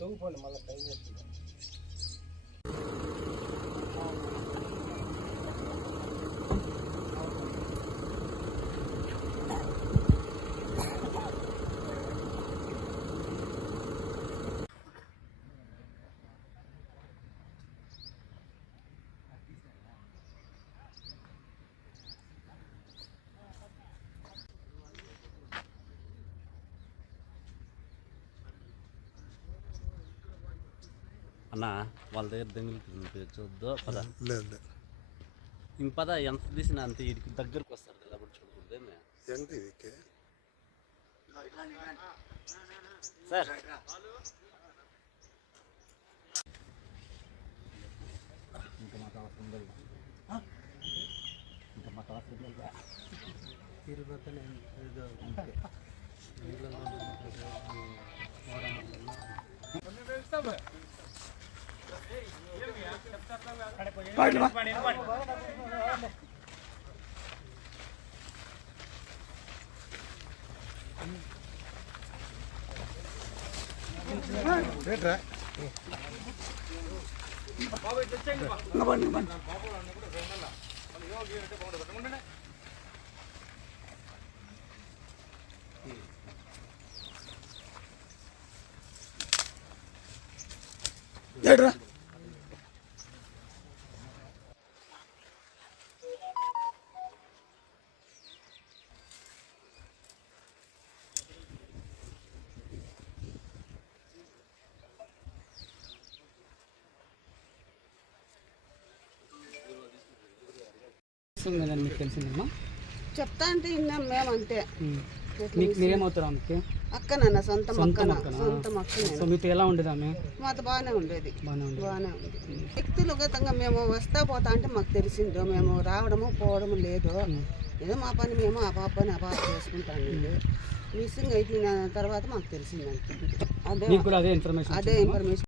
తొంగిపోండి మళ్ళీ టైం చేస్తుంది. అన్న వాళ్ళ దగ్గర దెంగులు చూద్దో పద. లేదు ఇంక పద, ఎంత తీసినా అంతే వీడికి దగ్గరకు వస్తారు కదా, అప్పుడు చూడకూడదు ఎంత ఇది సార్. ఇంకా మాకు అవసరం లేదు, ఇంకా మాకు అవసరం లేదు. మీకు తెలిసిందమ్మా చెప్తా అంటే విన్నాం మేము అంతే. మీరేమవుతారు ఆమెకి? అక్కనన్న సొంత అక్కన. సో మీతో ఎలా ఉండేది ఆమె? మాతో బాగానే ఉండేది. వ్యక్తిగతంగా మేము వస్తా పోతా అంటే మాకు తెలిసిందో, మేము రావడము పోవడము లేదు. ఏదో మా పని మేము ఆ పాప పని ఆ పాప చేసుకుంటాను. మిస్సింగ్ అయిపోయిన తర్వాత మాకు తెలిసిందంటే అదే ఇన్ఫర్మేషన్.